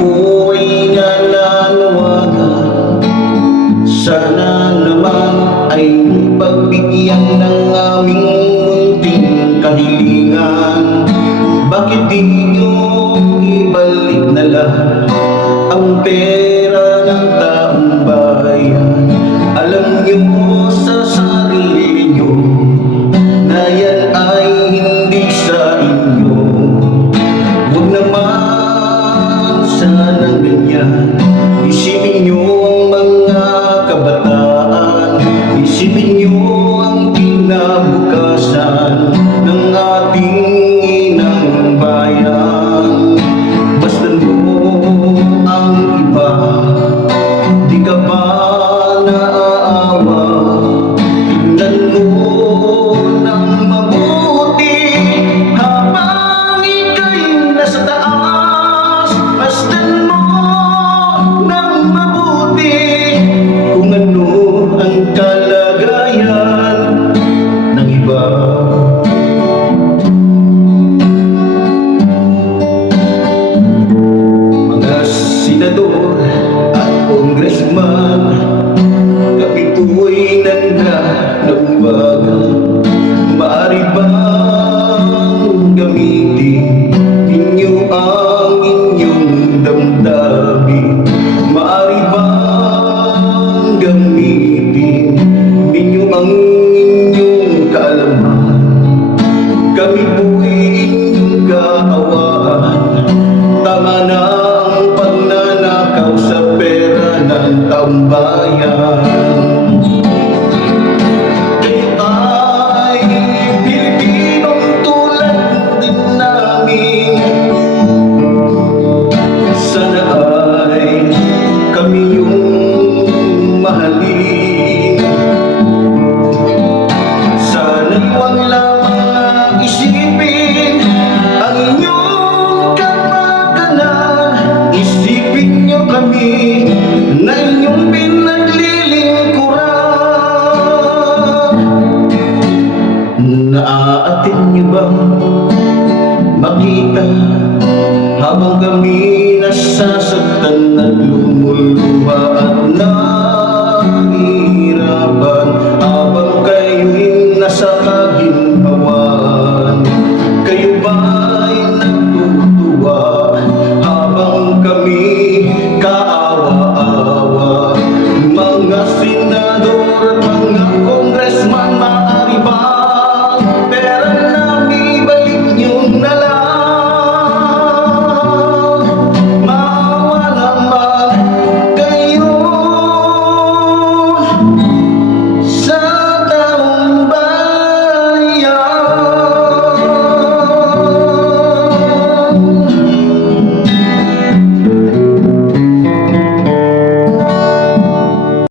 Ay nananawagan Sana naman ay pagbigyan ng aming munting kahilingan. Bakit di nyo ibalik ang pera ng taong bayan? Alam nyo kabataan Isipin nyo ang kinabukasan senador at kongresman Kami po'y nananawagan Maaari bang gamitin ninyo ang inyong damdamin? Maaari bang gamitin ninyo ang Naaatin niyo bang makita habang kami nasasaktan